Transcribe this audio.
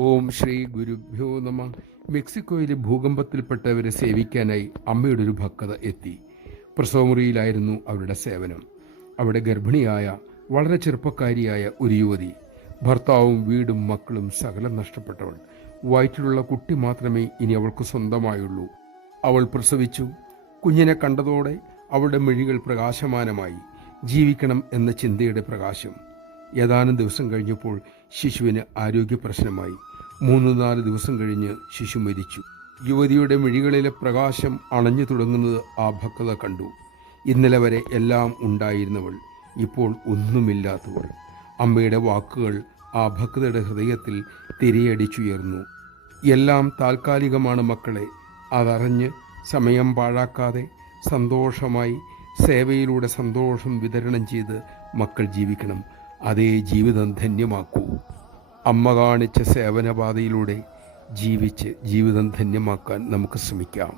ഓം ശ്രീ ഗുരുഭ്യോ നമ. മെക്സിക്കോയിലെ ഭൂകമ്പത്തിൽപ്പെട്ടവരെ സേവിക്കാനായി അമ്മയുടെ ഒരു ഭക്തത എത്തി. പ്രസവമുറിയിലായിരുന്നു അവരുടെ സേവനം. അവിടെ ഗർഭിണിയായ വളരെ ചെറുപ്പക്കാരിയായ ഒരു യുവതി, ഭർത്താവും വീടും മക്കളും സകലം നഷ്ടപ്പെട്ടവൾ. വയറ്റിലുള്ള കുട്ടി മാത്രമേ ഇനി അവൾക്ക് സ്വന്തമായുള്ളൂ. അവൾ പ്രസവിച്ചു. കുഞ്ഞിനെ കണ്ടതോടെ അവളുടെ മിഴികൾ പ്രകാശമാനമായി. ജീവിക്കണം എന്ന ചിന്തയുടെ പ്രകാശം. ഏതാനും ദിവസം കഴിഞ്ഞപ്പോൾ ശിശുവിന് ആരോഗ്യ പ്രശ്നമായി. 3-4 ദിവസം കഴിഞ്ഞ് ശിശു മരിച്ചു. യുവതിയുടെ മിഴികളിലെ പ്രകാശം അണഞ്ഞു തുടങ്ങുന്നത് ആ ഭക്തത കണ്ടു. ഇന്നലെ വരെ എല്ലാം ഉണ്ടായിരുന്നവൾ ഇപ്പോൾ ഒന്നുമില്ലാത്തവൾ. അമ്മയുടെ വാക്കുകൾ ആ ഭക്തയുടെ ഹൃദയത്തിൽ തിരയടിച്ചുയർന്നു. എല്ലാം താൽക്കാലികമാണ് മക്കളെ. അതറിഞ്ഞ് സമയം പാഴാക്കാതെ സന്തോഷമായി സേവയിലൂടെ സന്തോഷം വിതരണം ചെയ്ത് മക്കൾ ജീവിക്കണം. അതേ ജീവിതം ധന്യമാക്കൂ. അമ്മ കാണിച്ച സേവനപാതയിലൂടെ ജീവിച്ച് ജീവിതം ധന്യമാക്കാൻ നമുക്ക് ശ്രമിക്കാം.